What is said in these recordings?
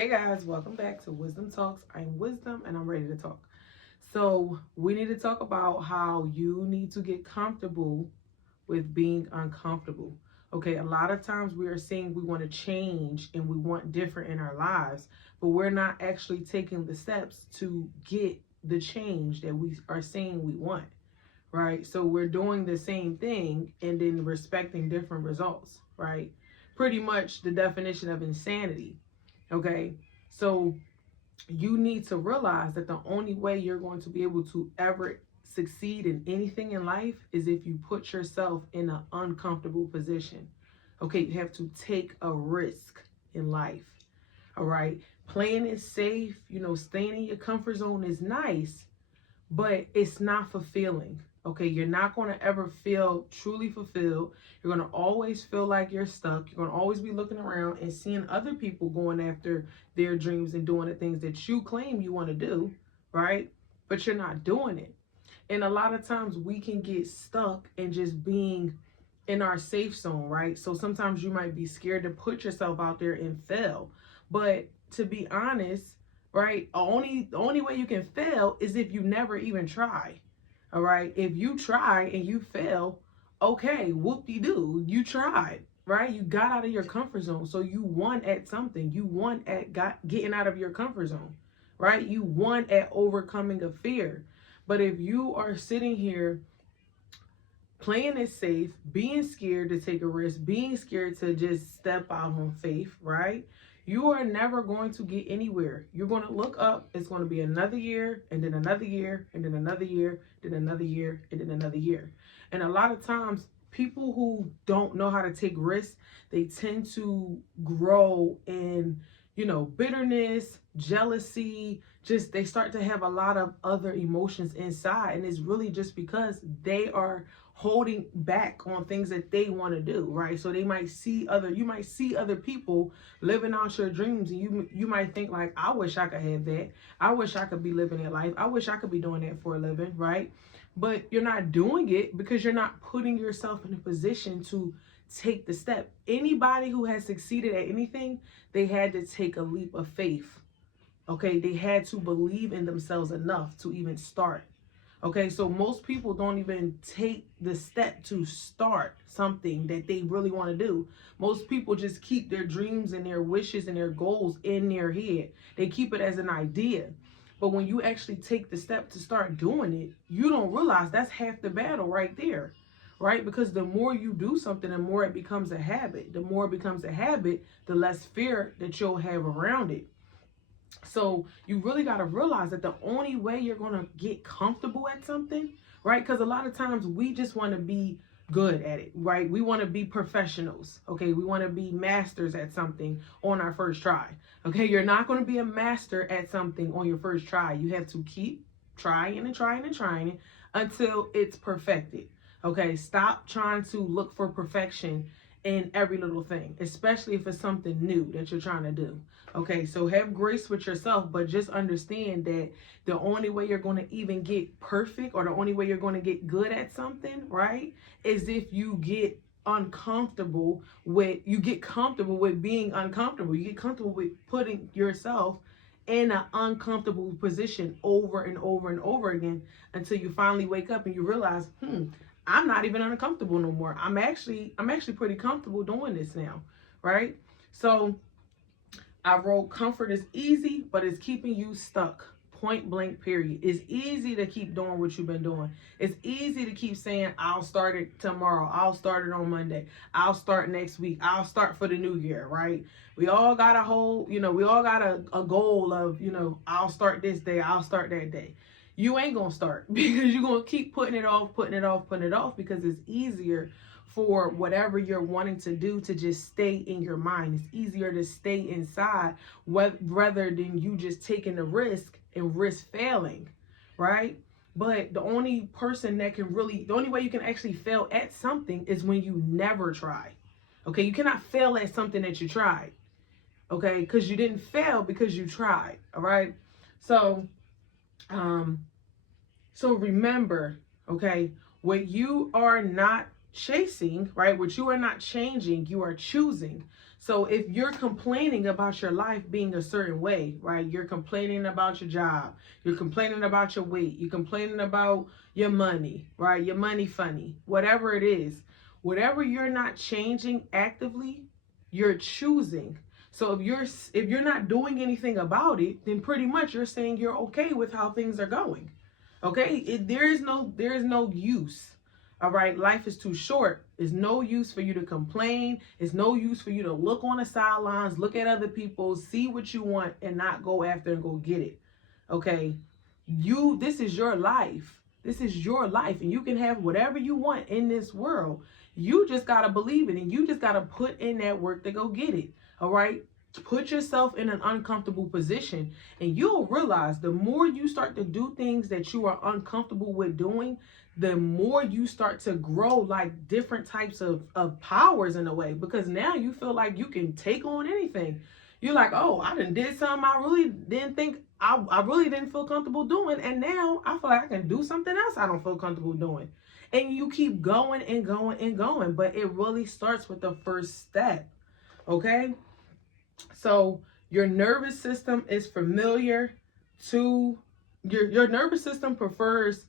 Hey guys, welcome back to Wisdom Talks. I'm Wisdom and I'm ready to talk. So, we need to talk about how you need to get comfortable with being uncomfortable. Okay, a lot of times we are saying we want to change and we want different in our lives, but we're not actually taking the steps to get the change that we are saying we want, right? So, we're doing the same thing and then expecting different results, right? Pretty much the definition of insanity. Okay, so you need to realize that the only way you're going to be able to ever succeed in anything in life is if you put yourself in an uncomfortable position. Okay, you have to take a risk in life. All right, playing it safe, staying in your comfort zone is nice, but it's not fulfilling. Okay, you're not going to ever feel truly fulfilled. You're going to always feel like you're stuck. You're going to always be looking around and seeing other people going after their dreams and doing the things that you claim you want to do, right? But you're not doing it. And a lot of times we can get stuck in just being in our safe zone, right? So sometimes you might be scared to put yourself out there and fail. But to be honest, right, the only way you can fail is if you never even try. All right. If you try and you fail, okay, whoop-de-doo, you tried, right? You got out of your comfort zone. So you won at something. You won at getting out of your comfort zone, right? You won at overcoming a fear. But if you are sitting here playing it safe, being scared to take a risk, being scared to just step out on faith, right? You are never going to get anywhere. You're going to look up, it's going to be another year, and then another year, and then another year, then another year, and then another year. And a lot of times, people who don't know how to take risks, they tend to grow in, bitterness, jealousy, just they start to have a lot of other emotions inside. And it's really just because they are holding back on things that they want to do, right? So you might see other people living out your dreams, and you might think like, I wish I could have that. I wish I could be living that life. I wish I could be doing that for a living, right? But you're not doing it because you're not putting yourself in a position to take the step. Anybody who has succeeded at anything, they had to take a leap of faith. Okay, they had to believe in themselves enough to even start. Okay, so most people don't even take the step to start something that they really want to do. Most people just keep their dreams and their wishes and their goals in their head. They keep it as an idea. But when you actually take the step to start doing it, you don't realize that's half the battle right there, right? Because the more you do something, the more it becomes a habit. The more it becomes a habit, the less fear that you'll have around it. So you really got to realize that the only way you're going to get comfortable at something, right? Because a lot of times we just want to be good at it, right? We want to be professionals, okay? We want to be masters at something on our first try, okay? You're not going to be a master at something on your first try. You have to keep trying and trying and trying until it's perfected, okay? Stop trying to look for perfection in every little thing, especially if it's something new that you're trying to do. Okay, so have grace with yourself, but just understand that the only way you're going to even get perfect, or the only way you're going to get good at something, right, is if you get comfortable with being uncomfortable. You get comfortable with putting yourself in an uncomfortable position over and over and over again until you finally wake up and you realize, I'm not even uncomfortable no more. I'm actually pretty comfortable doing this now, right? So I wrote, comfort is easy, but it's keeping you stuck. Point blank, period. It's easy to keep doing what you've been doing. It's easy to keep saying, I'll start it tomorrow. I'll start it on Monday. I'll start next week. I'll start for the new year, right? We all got we all got a goal of, I'll start this day. I'll start that day. You ain't going to start because you're going to keep putting it off, putting it off, putting it off, because it's easier for whatever you're wanting to do to just stay in your mind. It's easier to stay inside rather than you just taking the risk and risk failing, right? But the only way you can actually fail at something is when you never try. Okay, you cannot fail at something that you tried. Okay, because you didn't fail because you tried. All right, so remember, okay, what you are not chasing, right? What you are not changing, you are choosing. So if you're complaining about your life being a certain way, right? You're complaining about your job. You're complaining about your weight. You're complaining about your money, right? Your money funny, whatever it is. Whatever you're not changing actively, you're choosing. So if you're not doing anything about it, then pretty much you're saying you're okay with how things are going. Okay? There is no use. All right, life is too short. It's no use for you to complain. It's no use for you to look on the sidelines, look at other people, see what you want, and not go after and go get it. Okay, this is your life. This is your life, and you can have whatever you want in this world. You just gotta believe it, and you just gotta put in that work to go get it. All right. Put yourself in an uncomfortable position, and you'll realize the more you start to do things that you are uncomfortable with doing, the more you start to grow like different types of powers in a way, because now you feel like you can take on anything. You're like, oh, I did something I really didn't think I really didn't feel comfortable doing, and now I feel like I can do something else I don't feel comfortable doing. And you keep going and going and going, but it really starts with the first step. Okay? So your nervous system is familiar to your nervous system prefers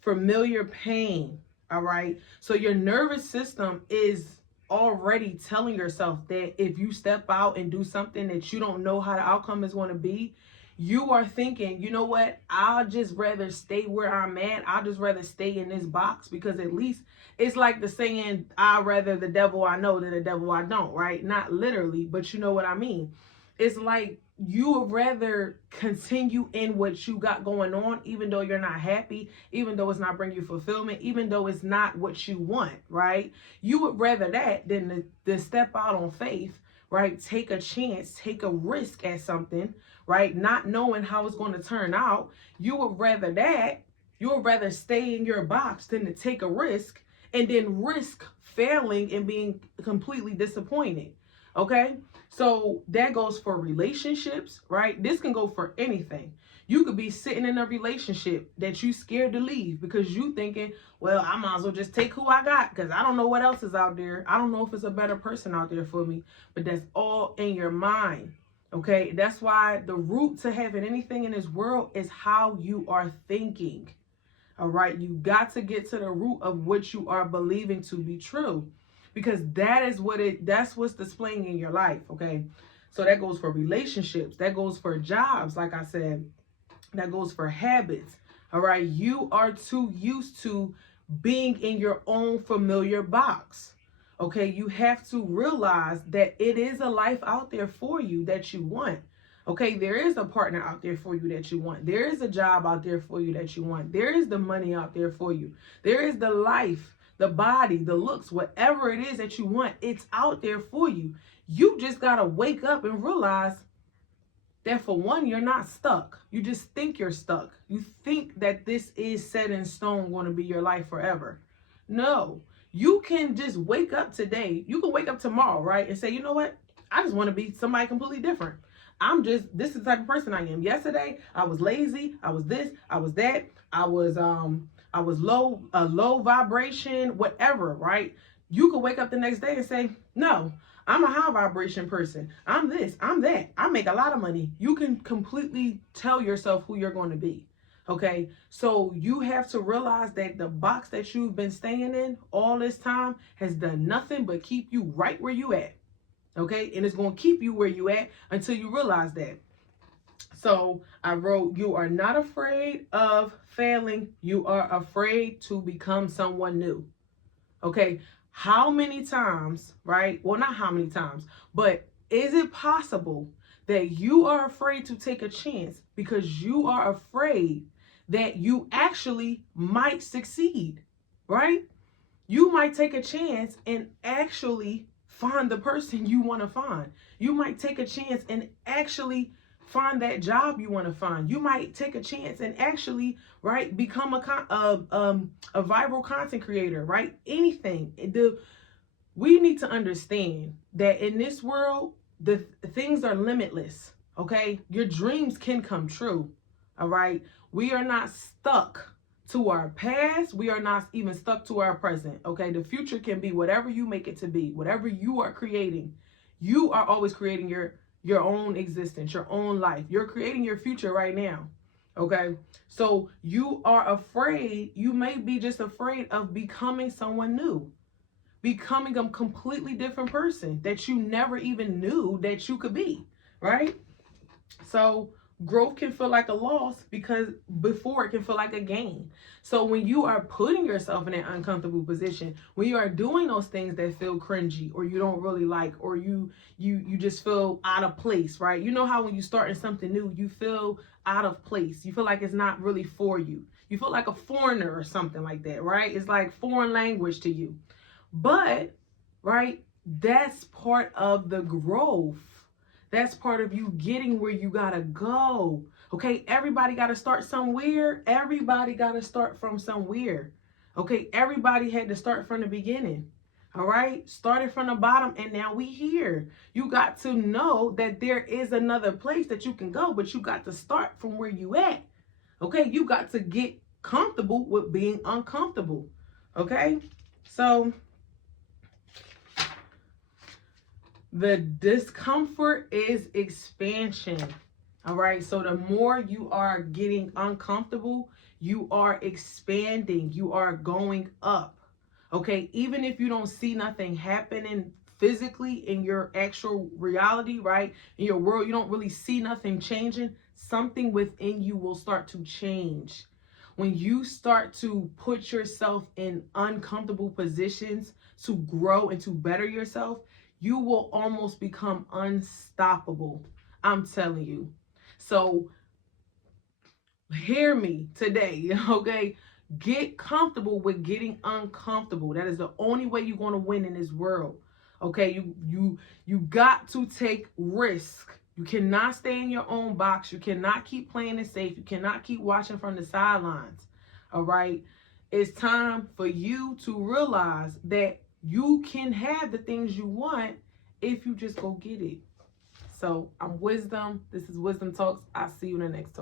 familiar pain. All right. So your nervous system is already telling yourself that if you step out and do something that you don't know how the outcome is going to be, you are thinking, you know what, I'll just rather stay where I'm at. I'll just rather stay in this box, because at least it's like the saying, I'd rather the devil I know than the devil I don't, right? Not literally, but you know what I mean. It's like you would rather continue in what you got going on, even though you're not happy, even though it's not bringing you fulfillment, even though it's not what you want, right? You would rather that than to step out on faith, right? Take a chance, take a risk at something, right? Not knowing how it's going to turn out. You would rather that. You would rather stay in your box than to take a risk and then risk failing and being completely disappointed. Okay? So that goes for relationships, right? This can go for anything. You could be sitting in a relationship that you scared to leave because you thinking, well, I might as well just take who I got because I don't know what else is out there. I don't know if it's a better person out there for me, but that's all in your mind. Okay, that's why the root to having anything in this world is how you are thinking. All right, you got to get to the root of what you are believing to be true, because that's what's displaying in your life. Okay, so that goes for relationships, that goes for jobs, like I said, that goes for habits. All right, you are too used to being in your own familiar box. Okay, you have to realize that it is a life out there for you that you want. Okay, there is a partner out there for you that you want. There is a job out there for you that you want. There is the money out there for you. There is the life, the body, the looks, whatever it is that you want, it's out there for you. You just got to wake up and realize that, for one, you're not stuck. You just think you're stuck. You think that this is set in stone, going to be your life forever. No. You can just wake up today. You can wake up tomorrow, right? And say, you know what? I just want to be somebody completely different. This is the type of person I am. Yesterday, I was lazy. I was this, I was that. I was low vibration, whatever, right? You could wake up the next day and say, no, I'm a high vibration person. I'm this, I'm that. I make a lot of money. You can completely tell yourself who you're going to be. Okay, so you have to realize that the box that you've been staying in all this time has done nothing but keep you right where you at. Okay, and it's going to keep you where you at until you realize that. So I wrote, you are not afraid of failing. You are afraid to become someone new. Okay, how many times, right? Well, not how many times, but is it possible that you are afraid to take a chance because you are afraid that you actually might succeed, right? You might take a chance and actually find the person you want to find. You might take a chance and actually find that job you want to find. You might take a chance and actually, right, become a viral content creator, right? Anything. We need to understand that in this world, the things are limitless. Okay, your dreams can come true. All right, we are not stuck to our past. We are not even stuck to our present. Okay, the future can be whatever you make it to be, whatever you are creating. You are always creating your own existence, your own life. You're creating your future right now. Okay? So you are afraid, you may be just afraid of becoming someone new. Becoming a completely different person that you never even knew that you could be, right? So growth can feel like a loss because before it can feel like a gain. So when you are putting yourself in an uncomfortable position, when you are doing those things that feel cringy or you don't really like, or you just feel out of place, right? You know how when you starting something new, you feel out of place. You feel like it's not really for you. You feel like a foreigner or something like that, right? It's like foreign language to you. But, right, that's part of the growth. That's part of you getting where you gotta go. Okay, everybody gotta start somewhere. Everybody gotta start from somewhere. Okay, everybody had to start from the beginning. All right, started from the bottom and now we here. You got to know that there is another place that you can go, but you got to start from where you at. Okay, you got to get comfortable with being uncomfortable. Okay, so the discomfort is expansion. All right. So the more you are getting uncomfortable, you are expanding, you are going up. Okay. Even if you don't see nothing happening physically in your actual reality, right? In your world, you don't really see nothing changing. Something within you will start to change. When you start to put yourself in uncomfortable positions to grow and to better yourself, you will almost become unstoppable. I'm telling you. So hear me today, okay? Get comfortable with getting uncomfortable. That is the only way you're going to win in this world. Okay? You got to take risk. You cannot stay in your own box. You cannot keep playing it safe. You cannot keep watching from the sidelines. All right? It's time for you to realize that you can have the things you want if you just go get it. So I'm Wisdom. This is Wisdom Talks. I'll see you in the next talk.